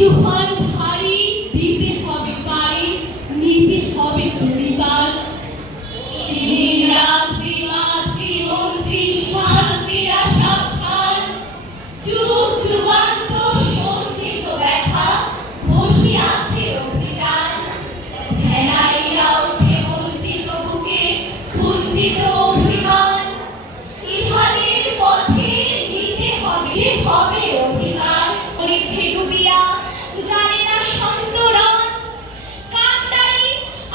তুফান ভারী, দিতে হবে পারি, নিতে হবে পরিবার। রাত্রি মাতৃ মন্ত্রী শান্তিরা সাবধান, যুগ যুগান্ত সঞ্চিত ব্যথা বসে আছে অভিযান। ফেলাইয়া ওঠে বঞ্চিত বুকে কুঞ্চিত অভিমান, ইহাদের পথে নিতে হবে অধিকার। করেছে ডুবিয়া জানে না সন্তরণ, কান্ডারি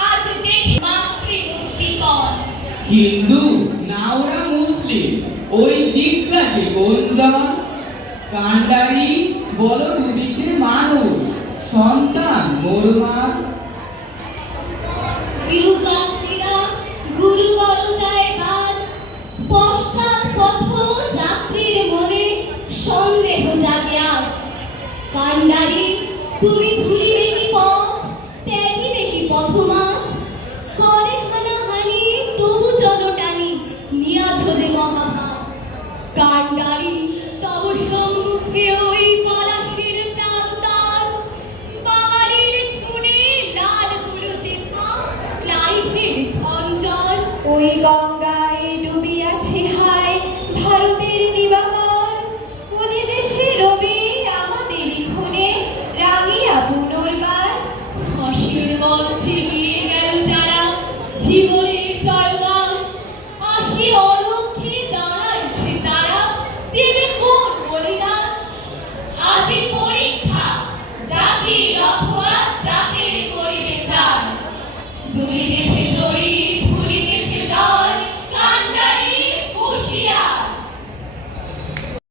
আজ দেখে মাতৃমূর্তিপণ। হিন্দু না ওরা মুসলিম, ওই জিজ্ঞাসে কোনজন? কান্ডারি বলো ডুবিছে মানুষ, সন্তান মোর মা। যাত্রীরা গুরুবরতায় বাজ, পশ্চাৎ পথ যাত্রীর মনে সন্দেহ জাগে আজ। কান্ডারি তুমি ভুলিবে কি পথ, ত্যাজিবে কি পথমাজ? করে হানাহানি তবু জনটানি, নিয়াছ যে মহাভাব। কান্ডারি তব সম্মুখে ওই পলাশের প্রান্তর, বাঙালির খুনে লাল হলো যে পা, ক্লাইভের অঞ্চল। ওই গঙ্গায় ডুবিয়াছে হায় ভারতের দিবাকর, অধিবেশে রবি আমাদের খুনে রাঙিয়া পুনর্বার। ফাঁসির মঞ্চে গিয়ে গেল যারা জীবনে